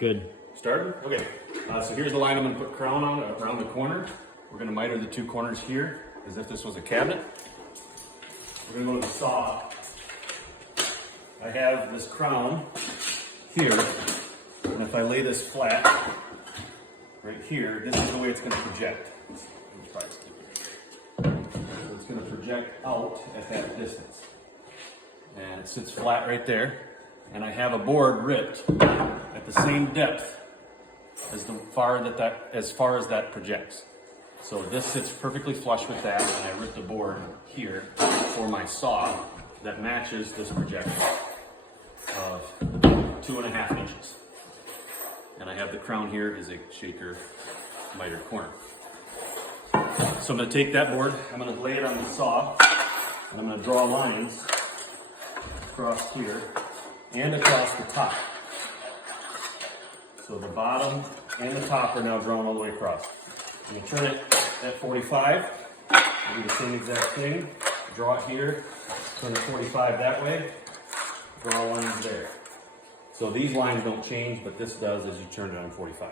Good. Started? Okay. So here's the line I'm going to put crown on around the corner. We're going to miter the two corners here as if this was a cabinet. We're going to go to the saw. I have this crown here, and if I lay this flat right here, this is the way it's going to project. So it's going to project out at that distance. And it sits flat right there. And I have a board ripped at the same depth as far as that projects. So this sits perfectly flush with that, and I ripped the board here for my saw that matches this projection of 2.5 inches. And I have the crown here is a shaker miter corner. So I'm going to take that board, I'm going to lay it on the saw, and I'm going to draw lines across here and across the top. So the bottom and the top are now drawn all the way across. I'm going to turn it at 45. I'll do the same exact thing. Draw it here, turn it 45 that way, draw lines there. So these lines don't change, but this does as you turn it on 45.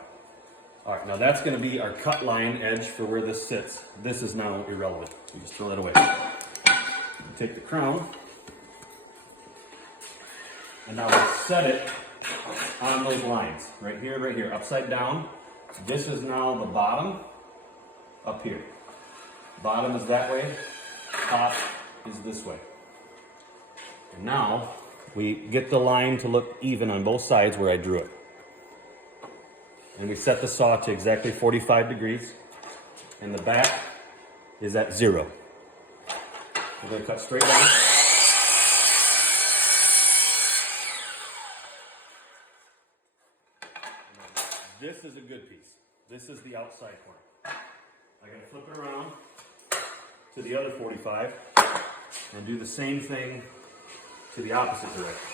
All right, now that's going to be our cut line edge for where this sits. This is now irrelevant. You just throw that away. Take the crown, and now we'll set it on those lines. Right here, upside down. This is now the bottom up here. Bottom is that way, top is this way. And now we get the line to look even on both sides where I drew it. And we set the saw to exactly 45 degrees, and the back is at 0. We're going to cut straight down. This is a good piece. This is the outside corner. I got to flip it around to the other 45 and do the same thing to the opposite direction.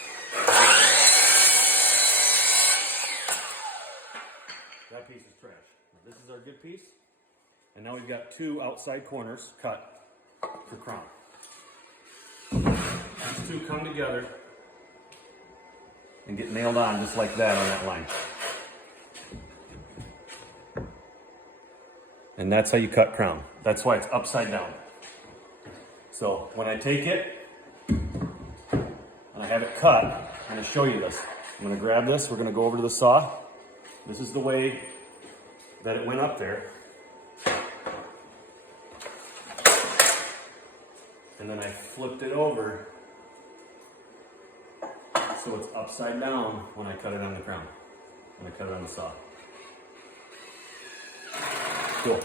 That piece is trash. Now this is our good piece. And now we've got two outside corners cut for crown. These two come together and get nailed on just like that on that line. And that's how you cut crown. That's why it's upside down. So when I take it and I have it cut, I'm going to show you this. I'm going to grab this. We're going to go over to the saw. This is the way that it went up there. And then I flipped it over so it's upside down when I cut it on the crown. When I cut it on the saw. Cool.